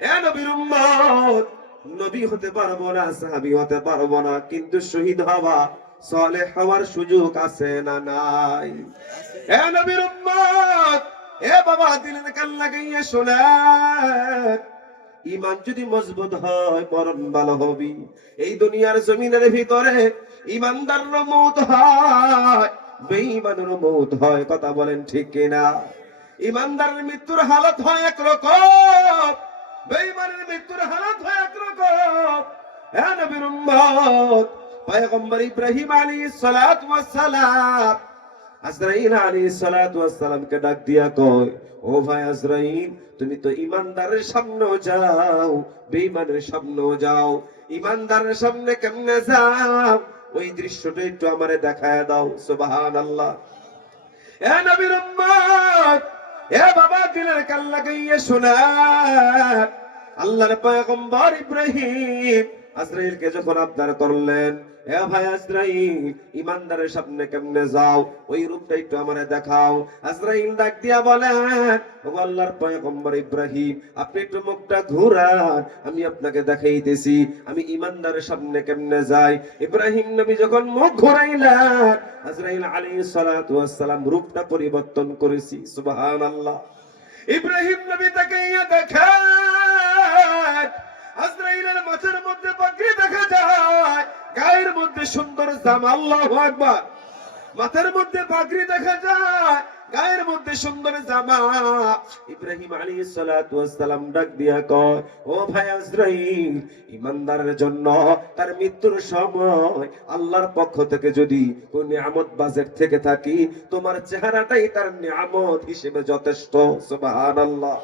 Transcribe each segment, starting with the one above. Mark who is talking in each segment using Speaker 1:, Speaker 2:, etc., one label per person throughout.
Speaker 1: এ নবীর উম্মত, নবী হতে পারব না হতে পারব না, কিন্তু শহীদ হওয়া সলে হওয়ার সুযোগ আছে না নাই? এ নবীর উম্মত, এ বাবা দিলের কান লাগাইয়া ইমান যদি মজবুত হয়, মরণ ভালো হবি। এই দুনিয়ার জমিনের ভিতরে ইমানদার মৌত হয়, বেঈমানের মৌত হয়, কথা বলেন ঠিক কিনা? ইমানদারের মৃত্যুর হালত হয় একরকম মৃত্যুর হালত হয় একরকম। পয়গম্বর ইব্রাহিম সালাতু সালাম, আজরাইল সালাতু সালামকে ডাক দিয়া কয়, ও ভাই আজরাইল, তুমি তো ইমানদারের সামনে যাও, বেঈমানের সামনে যাও। ইমানদারের সামনে কেমনে যাও? ওই দৃশ্যটা একটু আমারে দেখায় দাও, সুবহানাল্লাহ। এ নবীর উম্মত এ বাবা দিলের কান লাগাইয়া শোনা। আল্লাহর পয়গম্বর ইব্রাহিম আজরাইলকে যখন আবদার করলেন ঘুরান, আমি আপনাকে দেখাইতেছি, আমি ইমানদারের সামনে কেমনে যাই? ইব্রাহিম নবী যখন মুখ ঘুরাইলেন, আজরাইল আলাইহিস সালাম রূপটা পরিবর্তন করেছি, সুবহানাল্লাহ। ইব্রাহিম নবী তাকে দেখেন, আজরাইলের মাথার মধ্যে পাগড়ি দেখা যায় গায়ের মধ্যে সুন্দর জামা, আল্লাহু আকবার। মাথার মধ্যে পাগড়ি দেখা যায়, গায়ের মধ্যে সুন্দর জামা। ইব্রাহিম সালাতু সালাম ডাক দিয়া কয়, ও ভাই আজরাইল ইমানদারের জন্য তার মৃত্যুর সময় আল্লাহর পক্ষ থেকে যদি কোন নিয়ামত বাজেট থেকে থাকি, তোমার চেহারাটাই তার নিয়ামত হিসেবে যথেষ্ট, সুবহানাল্লাহ।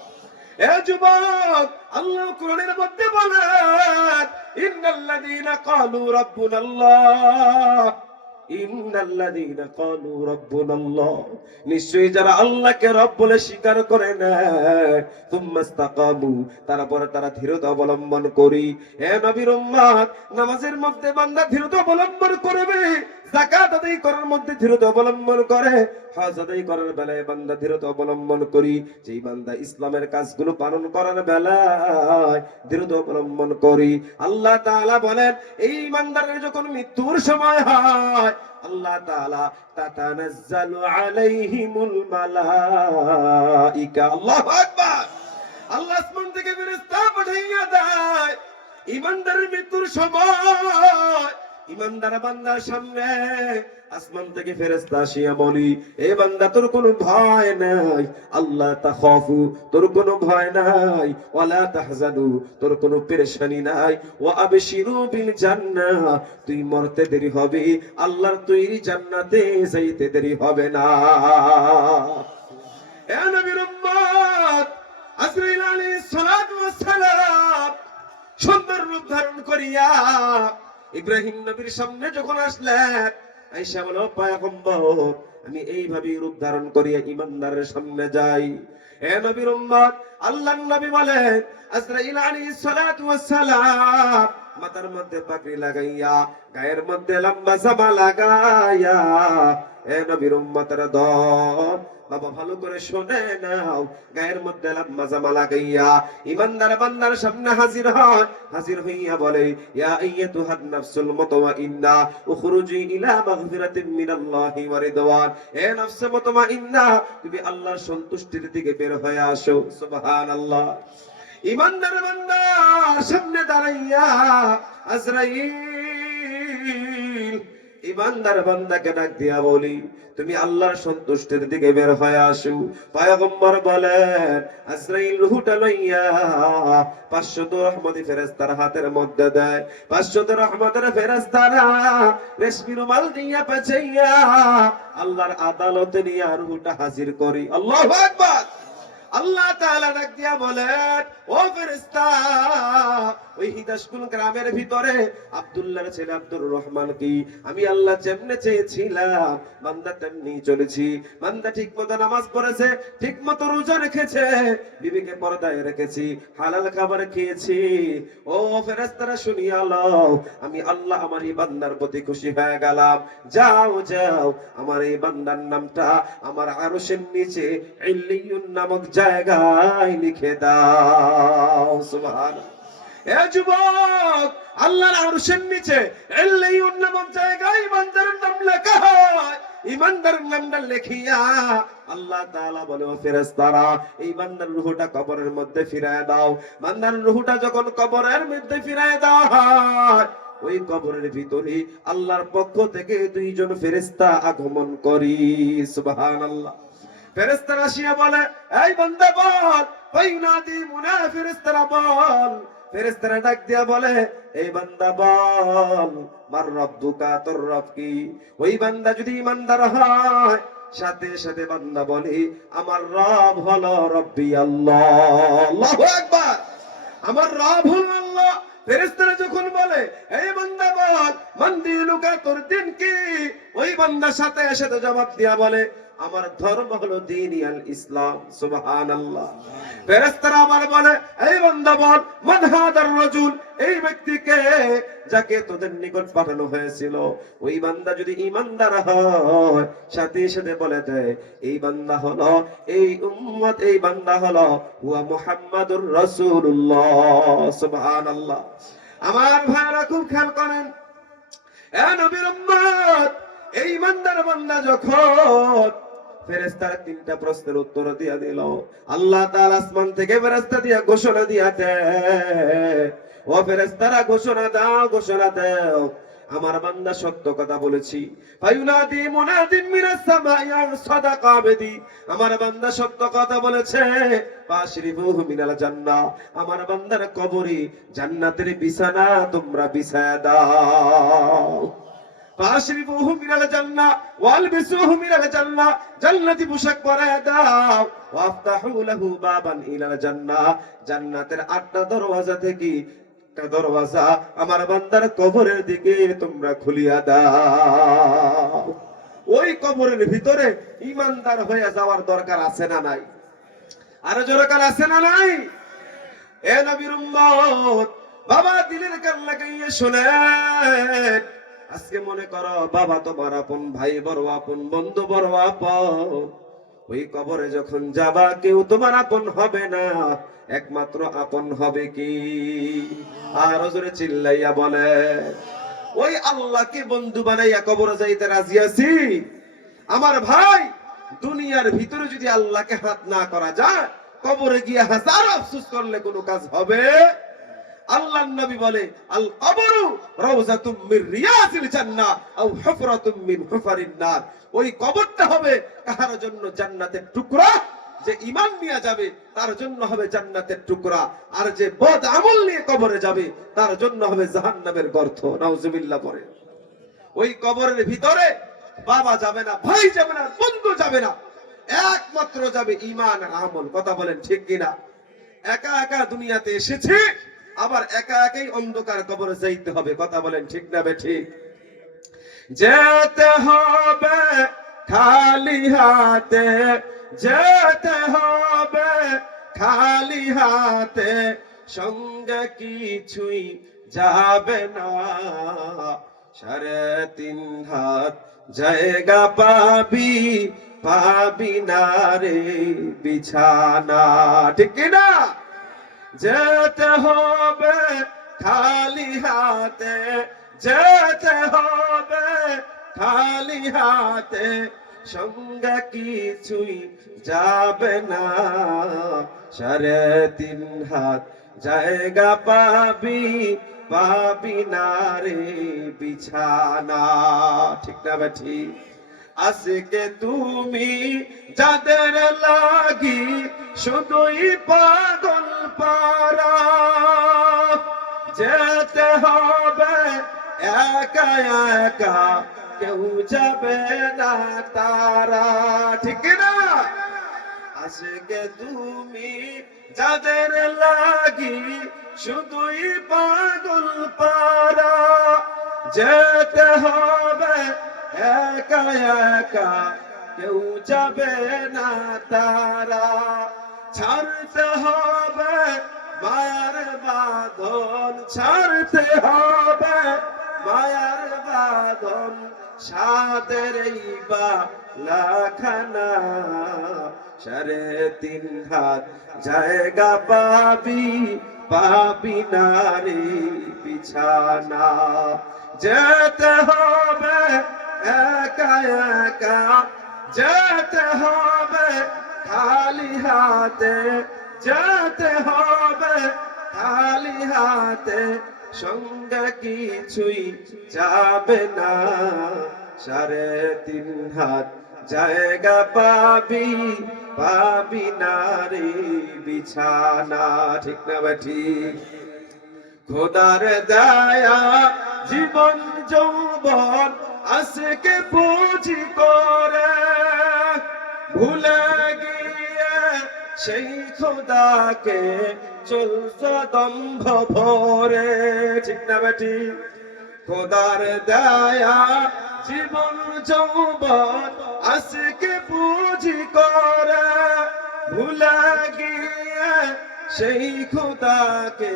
Speaker 1: এ যুবক, আল্লাহ কোরআনের মধ্যে বলেন নিশ্চয়ই যারা আল্লাহকে রব বলে স্বীকার করে নেয় তারপরে তারা ধীরতা অবলম্বন করি। হে নবীর নামাজের মধ্যে বান্দা ধীরতা অবলম্বন করবে যাকাত আদায় করার মধ্যে ধীরতা অবলম্বন করে, হজ আদায় করার বেলায় বান্দা ধীরতা অবলম্বন করি। যেই বান্দা ইসলামের কাজগুলো পালন করার বেলায় ধীরতা অবলম্বন করি। আল্লাহ তাআলা বলেন, এই বান্দারের যখন মৃত্যুর সময় হয়, আল্লাহ তাআলা তাতানাজ্জালু আলাইহিমুল মালাইকা। আল্লাহু আকবার। আল্লাহ আসমান থেকে ফেরেশতা পাঠাইয়া দেয়। ইমানদারের মৃত্যুর সময় ইমানদার বান্দার সামনে আসমান থেকে ফেরেশতা আসিয়া বলি, এ বান্দা, তোর কোনো ভয় নাই। আল্লাহ তাখাফু তোর কোনো ভয় নাই। ওয়ালা তাহজানু, তোর কোনো পেরেশানি নাই। বিল তুই মরতে দেরি হবে। আল্লাহর তৈরি জান্নাতে যাইতে দেরি হবে না। এ নবীর উম্মত আলাইহিস সালাম সুন্দর রূপ ধারণ করিয়া ইব্রাহিম নবীর সামনে যখন আসলেন আইসা বলো পায়াকম্বর আমি এইভাবে রূপ ধারণ করিয়া ইমানদারের সামনে যাই। হে নবীর উম্মত, আল্লাহর নবী বলেন, আজরাইল আলাইহিস সালাতু ওয়াস মাথার মধ্যে পাগড়ি লাগাইয়া, গায়ের মধ্যে লম্বা জামা লাগাইয়া দল। বাবা, ভালো করে শোনে নাও। গায়ের মধ্যে ইমানদার বান্দার সামনে হাজির হয়। হাজির হইয়া বলে, ইয়া নাফসুল উখরুজি ইলা ওয়া রিদওয়ান। মুতমাইন্না, তুমি আল্লাহর সন্তুষ্টির দিকে বের হয়ে আসো। সুবহানাল্লাহ। ইমানদার বান্দার সামনে দাঁড়াইয়া আজরাইল ইমানদার বান্দাকে ডাক দিয়া বলি, তুমি আল্লাহর সন্তুষ্টির দিকে বের হয়ে আসো। পয়গম্বর বলেন, আজরাইল রুহুটা লইয়া পাঁচশত রহমতি ফেরেস্তার হাতের মধ্যে দেয়। পাঁচশত রহমতের ফেরেস্তারা রেশমি রুমাল দিয়া পেছাইয়া আল্লাহর আদালতে নিয়ে রুহুটা হাজির করি। আল্লাহু আকবার! আল্লাহ ডাক দিয়া বলেন, ও ফেরেশতা, ওই হিদাসকুল গ্রামের ভিতরে আব্দুল্লাহর ছেলে আব্দুর রহমান কি? আমি আল্লাহ যেমনে চেয়েছিলাম, বান্দা তেমনি চলেছি। বান্দা ঠিক মতো নামাজ পড়েছে, ঠিক মতো রোজা রেখেছে, বিবিকে পর্দায় রেখেছি, হালাল খাবার খেয়েছি। ও ফেরেশতারা শুনিয়া লও, আমি আল্লাহ আমার এই বান্দার প্রতি খুশি হয়ে গেলাম। যাও যাও, আমার এই বান্দার নামটা আমার আরশের নিচে ইল্লিয়ুন নামক জায়গায় লিখে দাও এ যুবক, আল্লাহর আরশের নিচে জায়গায় নাম লেখা হয়। নামটা লেখিয়া আল্লাহ বলে, ও এই বান্দার কবরের মধ্যে ফিরায় দাও। বান্দার রূহটা যখন কবরের মধ্যে ফিরায় দেওয়া হয়, ওই কবরের ভিতরে আল্লাহর পক্ষ থেকে দুইজন ফেরেশতা আগমন করি, সুবহানাল্লাহ। ফেরেশতারা আসিয়া বলে, এই বান্দা বল, ফাইনাদি মুনা ফেরেশতারা বল। ফেরেশতারা ডাক দিয়া বলে, এই বান্দা বল, মার রব্বুকা, তোর রব কি? ওই বান্দা যদি ইমানদার হয়, সাথে সাথে বান্দা বলে, আমার রব হলো রব্বি আল্লাহ। আল্লাহু আমার রব হলো আল্লাহ। ফেরেশতারা যখন বলে, এই বান্দা বল মান দিনুকা তোর দিন কি? ওই বান্দার সাথে সাথে জবাব দিয়া বলে আমার ধর্ম হলো দিনিয়াল ইসলাম, সুবহানাল্লাহ। ফেরেশতারা আবার বলে, এই বান্দা বল মান হাদার রাজুল, এই ব্যক্তিকে যাকে তোদের নিকট পাঠানো হয়েছিল, ওই বান্দা যদি ইমানদার হয়, সাথে সাথে বলে দেয়, এই বান্দা হলো, এই উম্মত, এই বান্দা হলো, হুয়া মুহাম্মাদুর রাসূলুল্লাহ, সুবহানাল্লাহ। আমার ভাইরা খুব খেয়াল করেন, এ নবীর উম্মত, এই ইমানদার বান্দা যখন ফেরেস্তার তিনটা প্রশ্নের উত্তর দিয়া দিল। আল্লাহ তাআলা আসমান থেকে ফেরেস্তা দিয়া ঘোষণা দিয়া দেয় ও ফেরেস্তারা ঘোষণা দাও ঘোষণা দাও। আমার বান্দা সত্য কথা বলেছি। ফায়ুনাদি মুনাদিন মিনাস সামাই আন সাদাকা আবদি। আমার বান্দা সত্য কথা বলেছে। পাশরিফুহু মিনাল জান্নাহ। আমার বান্দার কবরে জান্নাতের বিছানা, তোমরা বিছায়া দাও। ফাশরিফুহু মিনাল দরওয়াজা আমার বান্দার কবরের দিকে তোমরা খুলিয়া দাও। ওই কবরের ভিতরে ইমানদার হয়ে যাওয়ার দরকার আছে না নাই? আরও দরকার আছে না নাই? এ নবীর বাবা দিলের কান লাগাইয়ে শুনেন। আজকে মনে করো, বাবা তোমার আপন, ভাই বড় আপন, বন্ধু বড় আপন। ওই কবরে যখন যাবা, কেউ তোমার আপন হবে না, একমাত্র আপন হবে কি? আর জোরে চিল্লাইয়া বলে, ওই আল্লাহকে বন্ধু বানাইয়া কবরে যাইতে রাজি আছি? আমার ভাই, দুনিয়ার ভিতরে যদি আল্লাহকে হাত না করা যায়, কবরে গিয়ে হাজার আফসোস করলে কোনো কাজ হবে? আল্লাহ নবী বলে, আল কবরু রাউজাতুম মির রিয়াজিল জান্নাহ আও হুফরাতুম মিন হুফারিন নার। ওই কবরটা হবে কাহার জন্য জান্নাতের টুকরা? যে ঈমান নিয়ে যাবে, তার জন্য হবে জান্নাতের টুকরা। আর যে বদ আমল নিয়ে কবরে যাবে, তার জন্য হবে জাহান্নামের গর্ত। নাউজুবিল্লাহ পরে ওই কবরের ভিতরে বাবা যাবে না, ভাই যাবে না, বন্ধু যাবে না। একমাত্র যাবে আর আমল। কথা বলেন ঠিক কিনা? একা একা দুনিয়াতে এসেছে আবার একা একাই অন্ধকার কবরে যাইতে হবে। কথা বলেন ঠিক না ঠিক? যেতে হবে খালি হাতে, যেতে হবে খালি হাতে, সঙ্গে কিছুই যাবে না। সাড়ে তিন হাত জায়গা পাবি পাবি না রে বিছানা। ঠিক না যেতে হবে খালি হাতে যেতে হবে, খালি হাতে। সঙ্গে কিছুই যাবে না। সাড়ে তিন হাত জায়গা পাবি পাবি না রে বিছানা। ঠিক না বা ঠিক? আজকে তুমি যাদের লাগি শুধুই পাগল পারা যেতে হবে একা একা। কেউ যাবে না তারা। ঠিক না? আজকে তুমি যাদের লাগি শুধুই পাগল পারা যেতে হবে একা একা। কেউ যাবে না তারা। ছাড়তে হবে মায়ার বাঁধন ছাড়তে হবে। মায়ার বাঁধন সাদের বা লাখানা সাড়ে তিন হাত জায়গা পাবি পাবি নারী বিছানা। যেতে হবে একা একা, যেতে হবে খালি হাতে। যেতে হবে খালি হাতে, সঙ্গে কিছুই যাবে না। সাড়ে তিন হাত জায়গা পাবি পাবি নারী বিছানা। ঠিক না বা ঠিক? খোদার দয়া, জীবন, যৌবন, আজকে পুঁজি করে ভুলে সেই খোদাকে চলছ দম্ভ ভরে, ঠিক না বেটি? খোদার দয়া, জীবন, যৌবন আজকে পুঁজি করে। ভুলে গিয়ে সেই খোদাকে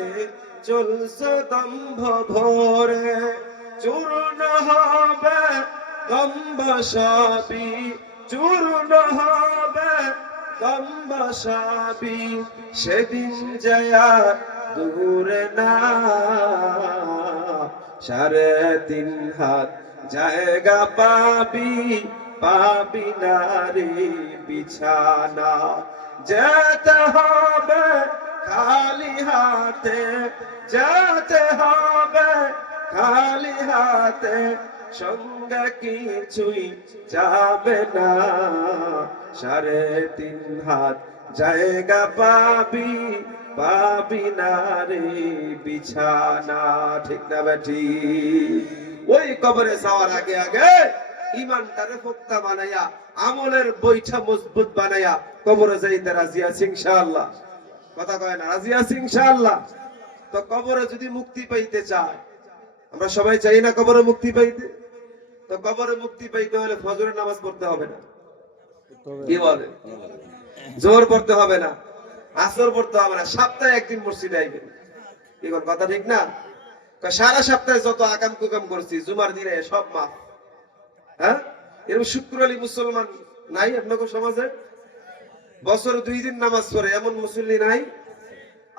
Speaker 1: চলছ দম্ভ ভরে। চূর্ণ হবে দম্ভ সবই, চূর্ণ হবে দম্ভ সবই সেদিন জয়া দূরে না। সাড়ে তিন হাত জায়গা পাবি পাবি নারী বিছানা। যেতে হবে খালি হাতে, যেতে হবে খালি হাতে। কিছুই যাবে না। সাড়ে তিন হাত জায়গা পাবি পাবি নারী বিছানা, ঠিক না ওই কবরে যাওয়ার আগে আগে ইমানটারে ফোক্তা বানাইয়া, আমলের বৈঠা মজবুত বানাইয়া কবরে যাইতে রাজি আছি ইনশাআল্লাহ। কথা কয় না, রাজি আছি ইনশাআল্লাহ? তো কবরে যদি মুক্তি পাইতে চায় আমরা সবাই চাই না কবরে মুক্তি পাইতে। তো কবরে মুক্তি পাইতে হলে ফজরের নামাজ পড়তে হবে না। কি বলে? জোর পড়তে হবে না। আসর পড়তে হবে না। সপ্তাহে একদিন মসজিদে আইবেন। কি কথা ঠিক না? সারা সপ্তাহে যত আকাম কুকাম করছি, জুমার দিনে সব মাফ। হ্যাঁ? এরকম শুক্র আলী মুসলমান নাই আপনাকে সমাজে? বছর দুই দিন নামাজ পড়ে, এমন মুসল্লি নাই?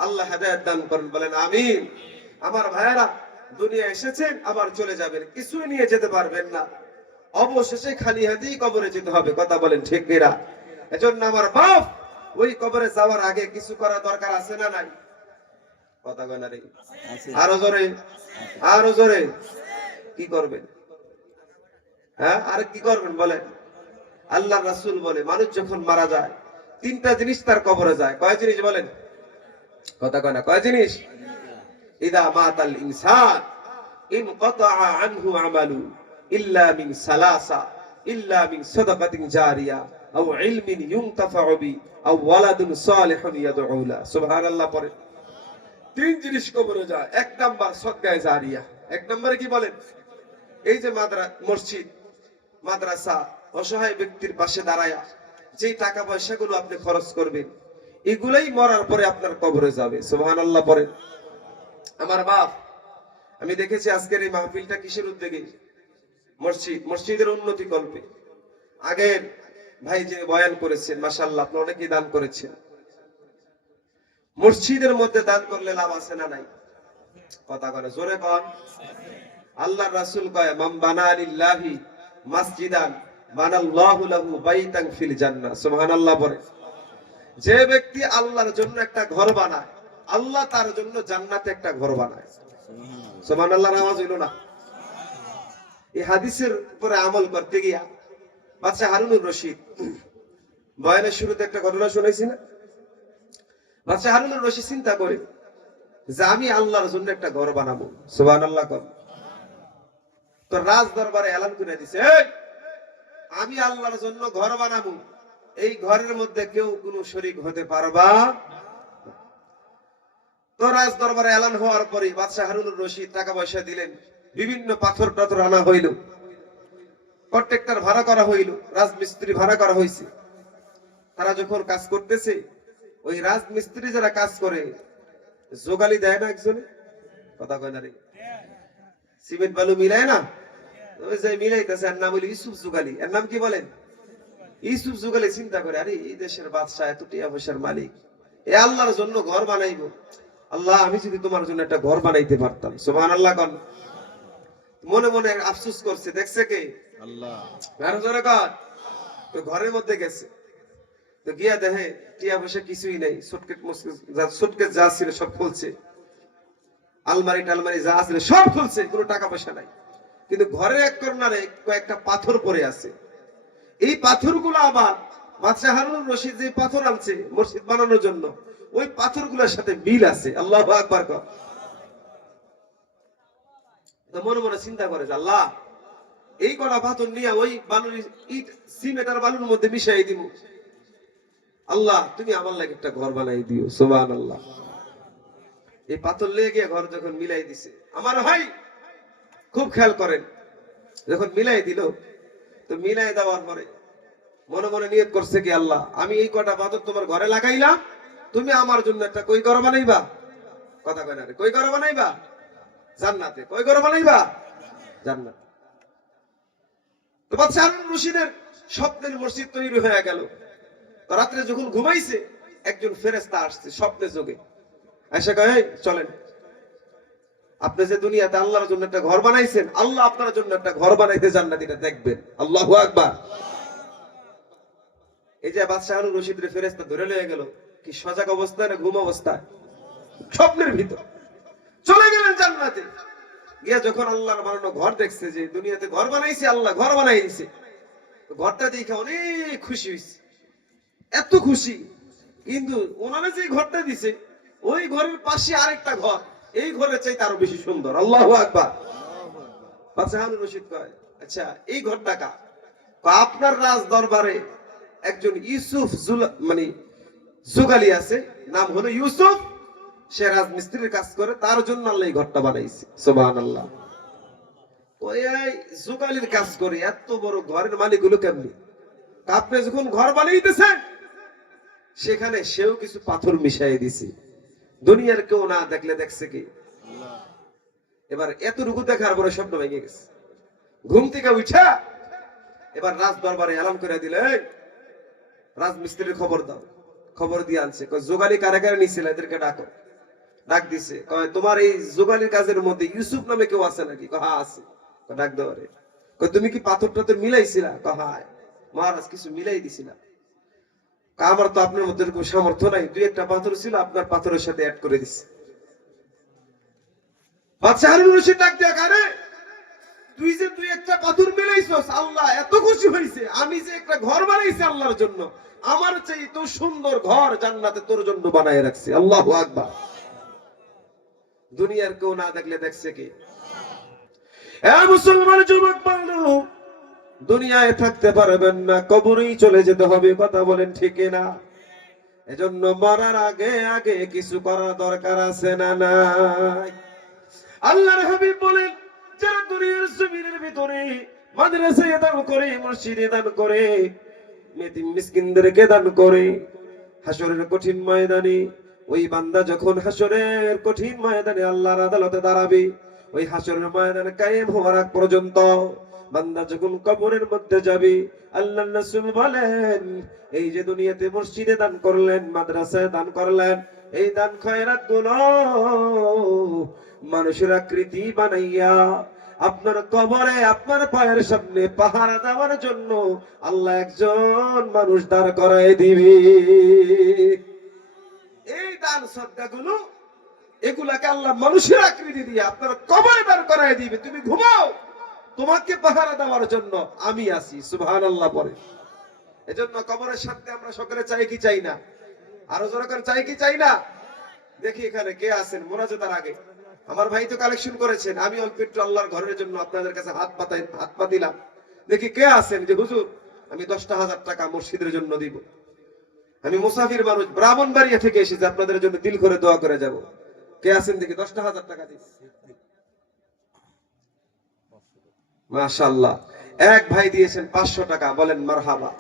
Speaker 1: আল্লাহ হেদায়ত দান করেন, বলেন আমিন। আমার ভাইয়েরা দুনিয়া এসেছেন আবার চলে যাবেন। কিছুই নিয়ে যেতে পারবেন না। অবশেষে খালি হাতেই কবরে যেতে হবে কথা বলেন ঠিক এরা এজন্য আমার বাপ ওই কবরে যাওয়ার আগে কিছু করা দরকার আছে না নাই? কথা কয় না রে? আরও জোরে আরও জোরে। কি করবেন? হ্যাঁ আর কি করবেন বলেন? আল্লাহ রাসূল বলে মানুষ যখন মারা যায় তিনটা জিনিস তার কবরে যায়। কয় জিনিস বলেন? কথা কয় না কয় জিনিস? ইদা মাতাল ইনসান, ইন কতাআ আনহু আমালু ইল্লা মিন সালাসা, ইল্লা মিন সাদাকাতিন জারিয়া, আও ইলমিন ইউনতাফাউ বি, আও ওয়ালাদুন সালিহুন সুবহানাল্লাহ তিন জিনিস কবরে যায়। এক নাম্বার সদকায়ে জারিয়া। এক নম্বরে কি বলেন? এই যে মাদ্রা, মসজিদ, মাদ্রাসা, অসহায় ব্যক্তির পাশে দাঁড়ায়া যেই টাকা পয়সাগুলো আপনি খরচ করবেন, এগুলাই মরার পরে আপনার কবরে যাবে। সুবহানাল্লাহ পরে আমার বাপ, আমি দেখেছি আজকের এই মাহফিলটা কিসের উদ্যোগে? মসজিদ, মসজিদের উন্নতি কল্পে। আগের ভাই যে বয়ান করেছেন মাসাল্লাহ আপনি অনেকেই দান করেছেন। মসজিদের মধ্যে দান করলে লাভ আছে না নাই? কথা করে জোরে কন। আল্লাহ রাসুল কয় মাম বানা লিল্লাহি মাসজিদান, বানাল্লাহু লাহু বাইতান ফিল জান্নাহ। সুবহানাল্লাহ পড়ে যে ব্যক্তি আল্লাহর জন্য একটা ঘর বানায় আল্লাহ তার জন্য জান্নাতে একটা ঘর বানায়। সুবহানাল্লাহর আওয়াজ হইল না? এই হাদিসের উপরে আমল করতে গিয়া বাচ্চা হারুনুর রশিদ বয়ানের শুরুতে একটা ঘটনা শুনেছি না? বাচ্চা হারুনুর রশিদ চিন্তা করে যে আমি আল্লাহর জন্য একটা ঘর বানাবো। সুবহানাল্লাহ কর। তো রাজ দরবারে এলান করে দিছে আমি আল্লাহর জন্য ঘর বানাবো। এই ঘরের মধ্যে কেউ কোনো শরিক হতে পারবা তো রাজ দরবারে এলান হওয়ার পরে বাদশাহ হারুনুর রশিদ টাকা পয়সা দিলেন, বিভিন্ন পাথর টাথর আনা হইল। কন্ট্রাক্টর ভাড়া করা হইল, রাজমিস্ত্রি ভাড়া করা হয়েছে তারা যখন কাজ করতেছে, ওই রাজমিস্ত্রি যারা কাজ করে, জোগালি দেয় না একজনে? কথা কয় না রে। সিমেন্ট বালু মিলায় না? ওই যে মিলাইতেছে, এর নাম হলো ইউসুফ জোগালি। এর নাম কি বলেন? ইউসুফ যুগালে চিন্তা করে, আরে এই দেশের বাদশাহ এত টিয়া পয়সার মালিক। এ আল্লাহর জন্য ঘর বানাইবো। আল্লাহ আমি যদি তোমার জন্য একটা ঘর বানাইতে পারতাম। সুবহান আল্লাহ কন। মনে মনে আফসোস করছে দেখছে কে?
Speaker 2: আল্লাহ।
Speaker 1: তো ঘরের মধ্যে গেছে। তো গিয়া দেখে টিয়া পয়সা কিছুই নাই সুটকেট সুটকেট যা ছিল সব খুলছে। আলমারি টালমারি যা ছিল সব খুলছে কোনো টাকা পয়সা নাই। কিন্তু ঘরের এক কর্নারে কয়েকটা পাথর পড়ে আছে। এই পাথরগুলো আবার বাদশাহ হারুন রশিদ যে পাথর আনছে মসজিদ বানানোর জন্য ওই পাথরগুলোর সাথে মিল আছে। আল্লাহ আকবার মনে মনে চিন্তা করে যে আল্লাহ, এই কটা পাথর নিয়ে ওই বালুর ইট সিমেন্ট আর বালুর মধ্যে মিশাই দিব। আল্লাহ, তুমি আমার লাগে একটা ঘর বানাই দিও। সোবান আল্লাহ এই পাথর লেগে গিয়ে ঘর যখন মিলাই দিছে, আমার ভাই খুব খেয়াল করেন, যখন মিলাই দিল, তো মিলাই দেওয়ার পরে মনে মনে নিয়ত করছে কি আল্লাহ, আমি এই কটা পাথর তোমার ঘরে লাগাইলাম তুমি আমার জন্য একটা কই ঘর বানাইবা? কথা কয় না রে, কই ঘর বানাইবা? জান্নাতে। কই ঘর বানাইবা? জান্নাত। তো বাদশাহ রশিদের স্বপ্নের মসজিদ তৈরি হয়ে গেল। রাত্রে যখন ঘুমাইছে একজন ফেরেস্তা আসছে যোগে। এসে চলেন। আপনি যে দুনিয়াতে আল্লাহর জন্য একটা ঘর বানাইছেন আল্লাহ আপনার জন্য একটা ঘর বানাইতে জান্নাত এটা দেখবেন। আল্লাহু আকবার। এই যে বাদশাহ রশিদের ফেরেস্তা ধরে লয়ে গেল। কি সজাগ অবস্থায় না ঘুম অবস্থায় স্বপ্নের ভিতর। চলে গেলেন জান্নাতে। গিয়া যখন আল্লাহর বানানো ঘর দেখছে যে দুনিয়াতে ঘর বানাইছে, আল্লাহ ঘর বানাইছে। ঘরটা দেখে অনেক খুশি হয়েছে এত খুশি। কিন্তু ওনারা যে ঘরটা দিছে, ওই ঘরের পাশে আরেকটা ঘর। এই ঘরের চাইতে আরও বেশি সুন্দর। আল্লাহ আকবার। বাদশাহান রশিদ কয় আচ্ছা এই ঘরটা কা আপনার রাজ দরবারে একজন ইউসুফ জুলা- মানে জুগালি আছে নাম হলো ইউসুফ। সে রাজমিস্ত্রির কাজ করে তার জন্য আল্লাহ এই ঘরটা বানাইছে। সোবাহান আল্লাহ জুগালির কাজ করে এত বড় ঘরের মালিক কেমনি? আপনি যখন ঘর বানাইতেছেন সেখানে সেও কিছু পাথর মিশাই দিছে। দুনিয়ার কেউ না দেখলে দেখছে কি? এবার এতটুকু দেখার পরে স্বপ্ন ভেঙে গেছে। ঘুম থেকে উঠা এবার রাজ দরবারে এলাম করে দিলে "এই, রাজমিস্ত্রির খবর দাও। খবর দিয়ে আনছে। কয়, যোগালি কারে কারে নিছিল এদেরকে ডাকো। ডাক দিছে। কয় তোমার এই যোগালির কাজের মধ্যে ইউসুফ নামে কেউ আছে নাকি? হ্যাঁ আছে। ডাক দাও রে। তুমি কি পাথর টাথর মিলাইছিলা? কয়, হ্যাঁ। মহারাজ কিছু মিলাই দিছিলাম। কয়, আমার তো আপনার মধ্যে এরকম সামর্থ্য নাই। দুই একটা পাথর ছিল আপনার পাথরের সাথে অ্যাড করে দিছে। বাদশাহ হারুন রশিদ ডাক দেয়া কারে? তুই যে তুই একটা পাথর মিলাইছস, আল্লাহ এত খুশি হয়েছে আমি যে একটা ঘর বানাইছি আল্লাহর জন্য, আমার চাই তো সুন্দর ঘর জান্নাতে তোর জন্য বানায় রাখছি। আল্লাহ আকবার। দুনিয়ার কেউ না দেখলে দেখছে কি? মুসলমান যুবক বান্ধব দুনিয়ায় থাকতে পারবেন না, কবরেই চলে যেতে হবে, কথা বলেন ঠিক না? এজন্য মরার আগে আগে কিছু করার দরকার আছে না নাই? আল্লাহর হাবিব বলেন যারা দুনিয়ার জমিনের ভিতরে, মাদ্রাসায় দান করে, মসজিদে দান করে, মেতিম মিসকিনদেরকে দান করে হাসরের কঠিন ময়দানে, ওই বান্দা যখন হাসরের কঠিন ময়দানে আল্লাহর আদালতে দাঁড়াবে, ওই হাসরের ময়দানে কায়েম হওয়ার আগ পর্যন্ত বান্দা যখন কবরের মধ্যে যাবে আল্লাহ বলেন, এই যে দুনিয়াতে মসজিদে দান করলেন, মাদ্রাসায় দান করলেন, এই দান খয়রাতগুলো মানুষের আকৃতি বানাইয়া আপনার কবরে, আপনার পায়ের সামনে পাহারা দেওয়ার জন্য আল্লাহ একজন মানুষ দাঁড় করাই দিবে। এই দান সদ্গাগুলো এগুলাকে আল্লাহ মানুষের আকৃতি দিয়ে আপনার কবরে দাঁড় করাই দিবে। তুমি ঘুমাও, তোমাকে পাহারা দেওয়ার জন্য আমি আছি সুবহান আল্লাহ পরে এজন্য কবরের সাথে আমরা সকলে চাই কি চাই না? আরও জোরে করে চাই কি চাই না? দেখি এখানে কে আছেন? মোনাজাতার আগে। আমার ভাই তো কালেকশন করেছেন, আমি অল্প একটু আল্লাহর ঘরের জন্য আপনাদের কাছে হাত পাতাই হাত পা দিলাম দেখি কে আছেন? যে হুজুর, আমি দশটা হাজার টাকা মসজিদের জন্য দিব। আমি মুসাফির মানুষ, ব্রাহ্মণবাড়িয়া থেকে এসেছি, আপনাদের জন্য দিল করে দোয়া করে যাব। কে আছেন দেখি? দশটা হাজার টাকা দিস মাশাল্লাহ এক ভাই দিয়েছেন পাঁচশো টাকা, বলেন মারহাবা।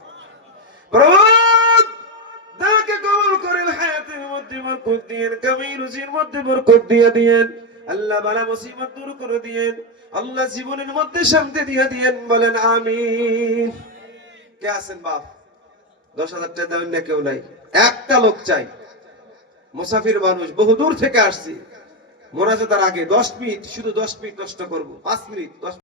Speaker 1: কবুল করেন হায়াতের মধ্যে বরকত দিয়েন কামি রুজির মধ্যে বরকত দিয়ে দিয়েন। আল্লাহ বালা মুসিবত দূর করে দিয়েন। আল্লাহ জীবনের মধ্যে শান্তি দিয়ে দিয়েন, বলেন আমিন। কে আছেন বাপ? দশ হাজার টাকা দেবেন না, কেউ নাই। একটা লোক চাই। মুসাফির মানুষ, বহু দূর থেকে আসছি। মোনাজাতার আগে দশ মিনিট, শুধু দশ মিনিট নষ্ট করব। পাঁচ মিনিট, দশ